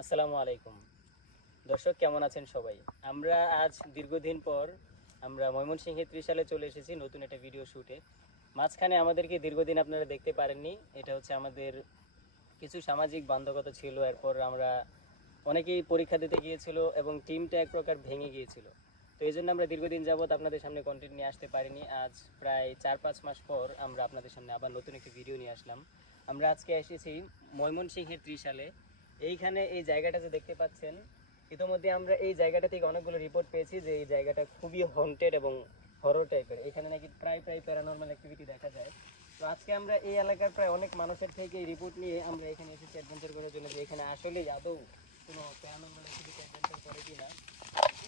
আসসালামু আলাইকুম। দর্শক, কেমন আছেন সবাই? আমরা আজ দীর্ঘদিন পর আমরা ময়মনসিংহে ত্রিশালে চলে এসেছি নতুন একটা ভিডিও শ্যুটে মাঝখানে আমাদেরকে দীর্ঘদিন আপনারা দেখতে পারেননি। এটা হচ্ছে আমাদের কিছু সামাজিক বান্ধবতা ছিল, এরপর আমরা অনেকেই পরীক্ষা দিতে গিয়েছিল এবং টিমটা এক প্রকার ভেঙে গিয়েছিল। তো এই জন্য আমরা দীর্ঘদিন যাবৎ আপনাদের সামনে কন্টেন্ট নিয়ে আসতে পারিনি। আজ প্রায় চার পাঁচ মাস পর আমরা আপনাদের সামনে আবার নতুন একটি ভিডিও নিয়ে আসলাম। আমরা আজকে এসেছি ময়মনসিংহের ত্রিশালে। এইখানে এই জায়গাটা যে দেখতে পাচ্ছেন, ইতোমধ্যে আমরা এই জায়গাটা থেকে অনেকগুলো রিপোর্ট পেয়েছি যে এই জায়গাটা খুবই হন্টেড এবং হরর টাইপের এখানে নাকি প্রায় প্রায় প্যারানর্মাল অ্যাক্টিভিটি দেখা যায়। তো আজকে আমরা এই এলাকার প্রায় অনেক মানুষের থেকে এই রিপোর্ট নিয়ে আমরা এখানে এসেছি অ্যাডভেঞ্চার করার জন্য যে এখানে আসলে আদৌ কোনো প্যারানর্মাল অ্যাক্টিভিটি অ্যাডভেঞ্চার করে কি না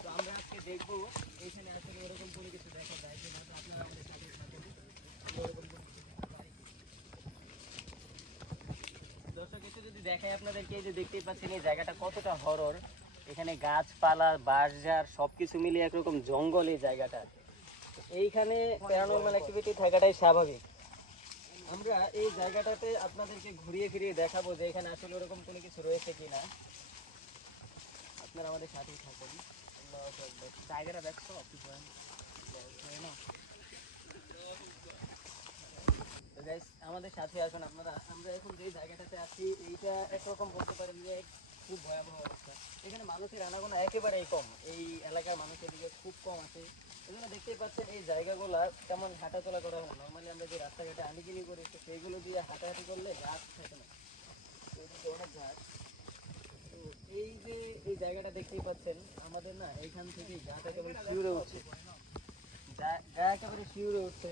তো আমরা আজকে দেখব, এখানে আসলে এরকম কোনো কিছু দেখা যায় কিনা, তো আপনারা আমাদের সাথে আমরা এরকম কোনো কিছু দেখতে পারি কিনা। দর্শক একটু যদি দেখাই আপনাদেরকে, এই যে দেখতেই পাচ্ছেন, এই জায়গাটা কতটা হরর এখানে গাছপালা, বাঁশঝাড় সব কিছু মিলিয়ে একরকম জঙ্গল এই জায়গাটা। এইখানে প্যারানর্মাল অ্যাক্টিভিটি থাকাটাই স্বাভাবিক। আমরা এই জায়গাটাতে আপনাদেরকে ঘুরিয়ে ফিরিয়ে দেখাবো যে এখানে আসলে ওরকম কোনো কিছু রয়েছে কিনা। আপনারা আমাদের সাথেই থাকুন। জায়গাটা দেখছ? কি ভয়ানক। না আমাদের সাথে আসুন আপনারা। আমরা এখন যে জায়গাটাতে আছি, এইটা একরকম বলতে পারেন যে খুব ভয়াবহ অবস্থা। এখানে মানুষের আনাগোনা একেবারেই কম। এই এলাকার মানুষের দিকে খুব কম আছে। এজন্য দেখতেই পাচ্ছেন এই জায়গাগুলা তেমন হাঁটাচলা করা হয় নর্মালি আমরা যে রাস্তাঘাটে আনিগিনি করি, তো সেইগুলো দিয়ে হাঁটাহাঁটি করলে গাছ থাকে না। অনেক গাছ। তো এই যে এই জায়গাটা দেখতেই পাচ্ছেন, আমাদের না এইখান থেকে গাছ একেবারে শিউরে উঠছে। গা একেবারে শিউরে উঠছে।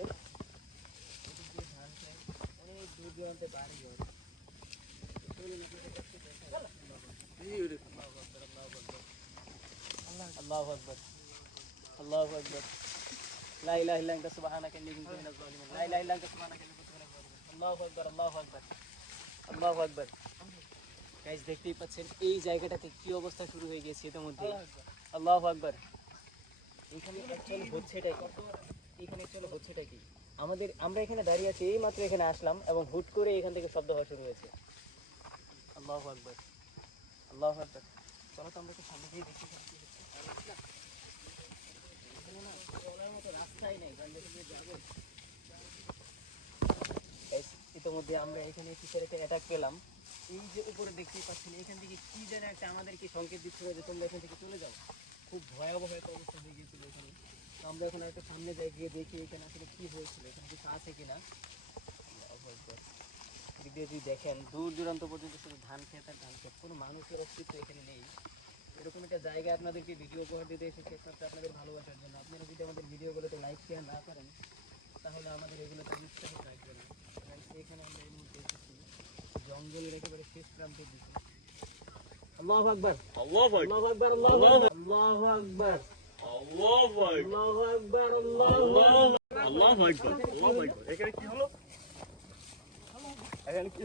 अल्लाह अकबर अल्लाह अकबर ला इलाहा इल्ला अंता सुब्हानक इन्नी कुंतु मिनज़ ज़ालिमीन ला इलाहा इल्ला अंता सुब्हानक इन्नी कुंतु मिनज़ ज़ालिमीन अल्लाहु আকবার আল্লাহু আকবার আল্লাহু আকবার গাইস দেখতেই পাচ্ছেন এই জায়গাটাতে কি অবস্থা শুরু হয়ে গিয়েছে ইতিমধ্যে আল্লাহু আকবার এখানে অ্যাকচুয়ালি হচ্ছেটা কি এখানে অ্যাকচুয়ালি হচ্ছেটা কি আমাদের আমরা এখানে দাঁড়িয়ে আছি এই মাত্র এখানে আসলাম এবং হুট করে এখান থেকে শব্দ হওয়া শুরু হয়েছে। আল্লাহু আকবার। আল্লাহু আকবার। চলো তো আমরা একটু সামনে গিয়ে দেখি। রাস্তাই নেই ইতিমধ্যে আমরা এখানে কিসের একটা অ্যাটাক পেলাম। এই যে উপরে দেখতেই পাচ্ছেন এখান থেকে কি যেন একটা আমাদেরকে সংকেত দিচ্ছিল যে তোমরা এখান থেকে চলে যাও। খুব ভয়াবহ একটা অবস্থা হয়ে গিয়েছিল এখানে। আমরা এখন একটা সামনে যাই গিয়ে দেখি এখানে আসলে কি হয়েছিল এখানে কিছু আছে কিনা। আল্লাহু আকবার। যদি দেখেন দূর দূরান্ত পর্যন্ত শুধু ধান খেত আর ধান খেত কোনো মানুষের অস্তিত্ব এখানে নেই। এরকম একটা জায়গায় আপনাদেরকে ভিডিও উপহার দিতে এসেছি একমাত্র আপনাদের ভালোবাসার জন্য। আপনারা যদি আমাদের ভিডিওগুলোতে লাইক শেয়ার না করেন তাহলে আমাদের এগুলোতে উৎসাহ থাকবে না। Guys, এখানে আমরা এই মুহূর্তে এসেছি জঙ্গলের একেবারে শেষ প্রান্তের দিকে। আল্লাহু আকবার। আল্লাহু আকবার আল্লাহু আকবার। আল্লাহু আকবার। এখানে কি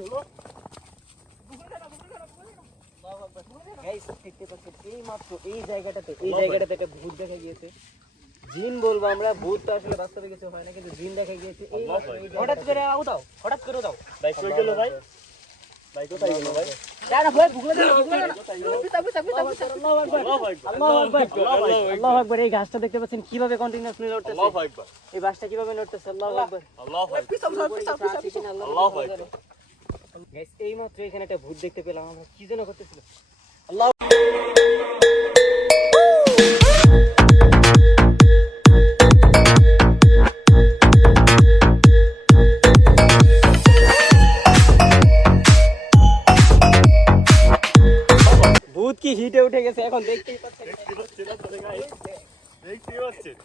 এই জায়গাটাতে এই জায়গাটাতে একটা দেখা গিয়েছে জিন বলব আমরা ভূত তো আসলে বাস্তবে কিছু হয় না। কিন্তু জিন দেখা গিয়েছে হঠাৎ করে উঠাও হঠাৎ করে উঠাও ভাই। কই গেল ভাই ভাই কোথায় গেল ভাই না ভাই ভুগলে না ভুগলে না। আল্লাহু এই গাছটা দেখতে পাচ্ছেন কীভাবে কন্টিনিউয়াসলি নড়তেছে এই গাছটা কীভাবে নড়তেছে এই মাত্র এখানে একটা ভূত দেখতে পেলাম আমরা কি যেন করতেছিল আল্লাহ দেখতে পাচ্ছেন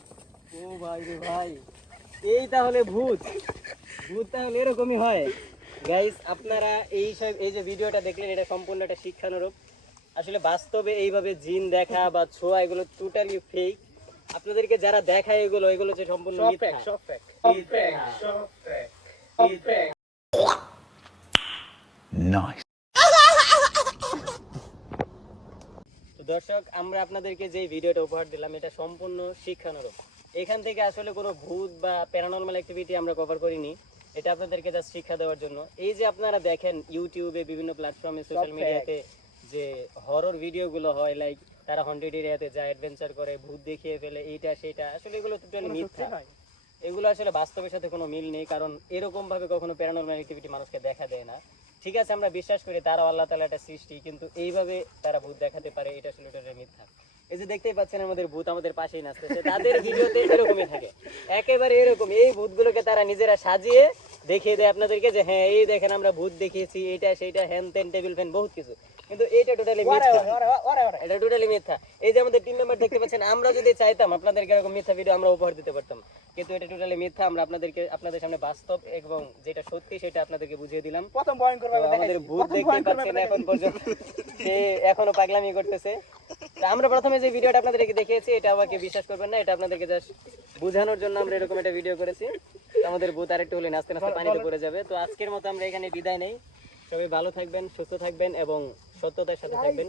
ও ভাই রে ভাই। এই তাহলে ভূত। ভূত তাহলে এরকমই হয়। গাইস আপনারা এই সব এই যে ভিডিওটা দেখলেন এটা সম্পূর্ণ একটা শিক্ষানুরূপ। আসলে বাস্তবে এইভাবে জিন দেখা বা ছোঁয়া এগুলো টোটালি ফেক আপনাদেরকে যারা দেখায় এগুলো এগুলো হচ্ছে সম্পূর্ণ মিথ্যা। দর্শক আমরা আপনাদেরকে যে ভিডিওটা উপহার দিলাম এটা সম্পূর্ণ শিক্ষানুরূপ। এখান থেকে আসলে কোনো ভূত বা প্যারানর্মাল অ্যাক্টিভিটি আমরা কভার করিনি। এটা আপনাদেরকে জাস্ট শিক্ষা দেওয়ার জন্য। এই যে আপনারা দেখেন ইউটিউবে বিভিন্ন প্ল্যাটফর্মে সোশ্যাল মিডিয়াতে যে হরর ভিডিওগুলো হয় লাইক তারা হন্টেড এরিয়াতে যায় অ্যাডভেঞ্চার করে ভূত দেখিয়ে ফেলে এইটা সেটা আসলে এগুলো টোটালি মিথ্যা। এগুলো আসলে বাস্তবের সাথে কোনো মিল নেই কারণ এরকম ভাবে কখনো প্যারানর্মাল অ্যাক্টিভিটি মানুষকে দেখা দেয় না। ঠিক আছে, আমরা বিশ্বাস করি তারা আল্লাহ তালা একটা সৃষ্টি, কিন্তু এইভাবে তারা ভূত দেখাতে পারে, এটা আসলে ওটা মিথ্যা। এই যে দেখতেই পাচ্ছেন আমাদের ভূত আমাদের পাশেই নাচতেছে, তাদের ভিডিওতে এরকমই থাকে। একেবারে এরকম, এই ভূতগুলোকে তারা নিজেরা সাজিয়ে দেখিয়ে দেয় আপনাদেরকে যে হ্যাঁ এই দেখেন আমরা ভূত দেখিয়েছি এটা সেইটা, হ্যান তেন টেবিল ফ্যান, বহুত কিছু। কিন্তু এইটা টোটালি মিথ্যা। এটা টোটালি মিথ্যা। এই যে আমাদের মেম্বার দেখতে পাচ্ছেন আমরা যদি চাইতাম আপনাদেরকে এরকম মিথ্যা ভিডিও আমরা উপহার দিতে পারতাম। কিন্তু এটা টোটালি মিথ্যা আমরা আপনাদেরকে আপনাদের সামনে বাস্তব এবং যেটা সত্যি সেটা আপনাদেরকে বুঝিয়ে দিলাম। প্রথম ভয়ঙ্কর আমাদের ভূত দেখতে পাচ্ছেন এখন পর্যন্ত। সে এখনও পাগলামি করতেছে। আমরা প্রথমে যে ভিডিওটা আপনাদেরকে দেখিয়েছি এটা আমাকে বিশ্বাস করবেন না এটা আপনাদেরকে জাস্ট বোঝানোর জন্য আমরা এরকম একটা ভিডিও করেছি। আমাদের ভূত আরেকটু হলে নাচতে নাচতে পানিতে পড়ে যাবে। তো আজকের মতো আমরা এখানে বিদায় নেই। সবাই ভালো থাকবেন সুস্থ থাকবেন এবং সত্যতার সাথে থাকবেন।